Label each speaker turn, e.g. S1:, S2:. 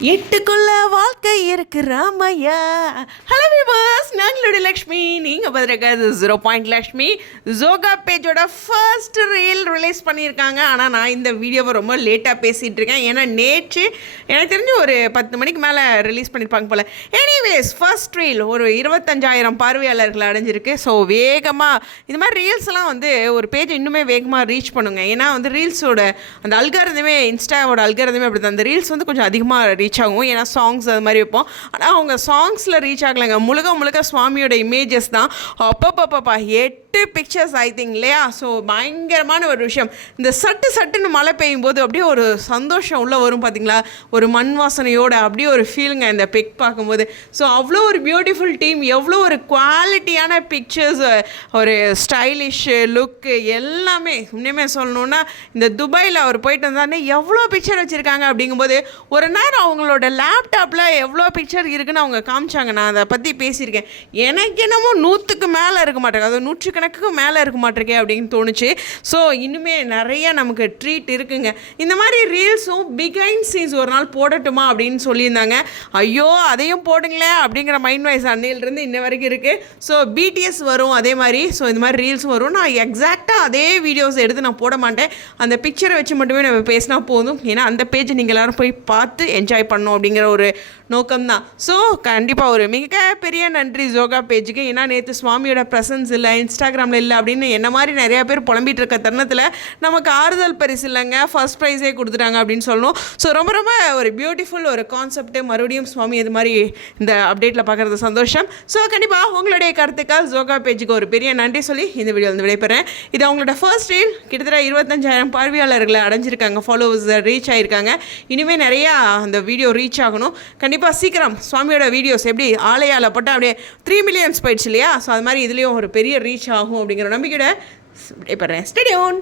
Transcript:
S1: எட்டுக்குள்ள வாழ்க்கை இருக்கு ராமையா. ஹலோ விவாஸ் லக்ஷ்மி நீங்கள் பார்த்துருக்காது ஜீரோ பாயிண்ட் லக்ஷ்மி ஜோகா பேஜோட ஃபர்ஸ்ட் ரீல் ரிலீஸ் பண்ணியிருக்காங்க. ஆனால் நான் இந்த வீடியோவை ரொம்ப லேட்டாக பேசிகிட்டு இருக்கேன். ஏன்னா நேற்று எனக்கு தெரிஞ்சு ஒரு பத்து மணிக்கு மேலே ரிலீஸ் பண்ணியிருப்பாங்க போல். எனிவேஸ் ஃபர்ஸ்ட் ரீல் ஒரு இருபத்தஞ்சாயிரம் பார்வையாளர்கள் அடைஞ்சிருக்கு. ஸோ வேகமாக இது மாதிரி ரீல்ஸ்லாம் வந்து ஒரு பேஜ் இன்னுமே வேகமாக ரீச் பண்ணுங்க. ஏன்னா வந்து ரீல்ஸோட அந்த அல்காரதமே இன்ஸ்டாவோட அல்காரதமே அப்படி தான் அந்த ரீல்ஸ் வந்து கொஞ்சம் அதிகமாக ரீச் ஆகும். ஏன்னா சாங்ஸ் அது மாதிரி வைப்போம். ஆனால் அவங்க சாங்ஸில் ரீச் ஆகலைங்க. முழுக்க முழுக்க சாமியோட இமேஜஸ் தான். அப்பப்பப்பப்பா எட்டு பிக்சர்ஸ் ஐ திங்க் இல்லையா? ஸோ பயங்கரமான ஒரு விஷயம். இந்த சட்டு சட்டுன்னு மழை பெய்யும் போது அப்படியே ஒரு சந்தோஷம் உள்ளே வரும் பார்த்தீங்களா ஒரு மண் வாசனையோட அப்படியே ஒரு ஃபீலுங்க இந்த பிக் பார்க்கும்போது. ஸோ அவ்வளோ ஒரு பியூட்டிஃபுல் டீம் எவ்வளோ ஒரு குவாலிட்டியான பிக்சர்ஸ் ஒரு ஸ்டைலிஷ்ஷு லுக்கு எல்லாமே. உண்மையுமே சொல்லணுன்னா இந்த துபாயில் அவர் போயிட்டு வந்தானே எவ்வளோ பிக்சர் வச்சுருக்காங்க அப்படிங்கும்போது ஒரு நேரம் அவங்களோட லேப்டாப்பில் எவ்வளோ பிக்சர் இருக்குன்னு அவங்க காமிச்சாங்க. நான் அதை பற்றி பேசியிருக்கேன். எனக்கு என்னமோ நூற்றுக்கு மேலே இருக்க மாட்டேங்க அது நூற்றுக்கணக்குக்கு மேலே இருக்க மாட்டேங்க அப்படின்னு தோணுச்சு. ஸோ இன்னுமே நிறைய நமக்கு ட்ரீட் இருக்குங்க. இந்த மாதிரி ரீல்ஸும் பிகைண்ட் சீன்ஸ் ஒரு நாள் போடட்டுமா அப்படின்னு சொல்லியிருந்தாங்க. ஐயோ அதையும் போடுங்களேன் அப்படிங்கிற மைண்ட் வாய்ஸ் அன்னையிலிருந்து இன்ன வரைக்கும் இருக்குது ஸோ பிடிஎஸ் வரும் அதே மாதிரி. ஸோ இந்த மாதிரி ரீல்ஸ் வரும். நான் எக்ஸாக்டாக அதே வீடியோஸ் எடுத்து நான் போட மாட்டேன். அந்த பிக்சரை வச்சு மட்டுமே நம்ம பேசினா போதும். ஏன்னா அந்த பேஜை நீங்கள் எல்லோரும் போய் பார்த்து என்ஜாய் பண்ணணும் அப்படிங்கிற ஒரு நோக்கம்தான். ஸோ கண்டிப்பாக ஒரு மிக பெரிய நன்றி ஜோக். யோகா பேஜுக்கு. ஏன்னா நேற்று சுவாமியோட ப்ரெசன்ஸ் இல்லை இன்ஸ்டாகிராமில் இல்லை அப்படின்னு என்ன மாதிரி நிறையா பேர் புலம்பிட்டு இருக்க தருணத்தில் நமக்கு ஆறுதல் பரிசு இல்லைங்க. ஃபர்ஸ்ட் ப்ரைஸே கொடுத்துட்டாங்க அப்படின்னு சொல்லணும். ஸோ ரொம்ப ரொம்ப ஒரு பியூட்டிஃபுல் ஒரு கான்செப்ட்டு மறுபடியும் சுவாமி இது மாதிரி இந்த அப்டேட்டில் பார்க்குறது சந்தோஷம். ஸோ கண்டிப்பாக உங்களுடைய கருத்துக்காக ஜோகா பேஜுக்கு ஒரு பெரிய நன்றி சொல்லி இந்த வீடியோ வந்து விடைபெறேன். இது அவங்களோட ஃபர்ஸ்ட் ரீல் கிட்டத்தட்ட இருபத்தஞ்சாயிரம் பார்வையாளர்களை அடைஞ்சிருக்காங்க. ஃபாலோவர்ஸ் ரீச் ஆகிருக்காங்க இனிமேல் நிறையா அந்த வீடியோ ரீச் ஆகணும். கண்டிப்பாக சீக்கிரம் சுவாமியோட வீடியோஸ் எப்படி ஆலையால் போட்டால் அப்படியே த்ரீ மில்லியன்ஸ் போயிடுச்சு இல்லையா? ஸோ அது மாதிரி இதுலேயும் ஒரு பெரிய ரீச் ஆகும் அப்படிங்கிற நம்பிக்கையோட விடைபெறேன் ஸ்டேடியோன்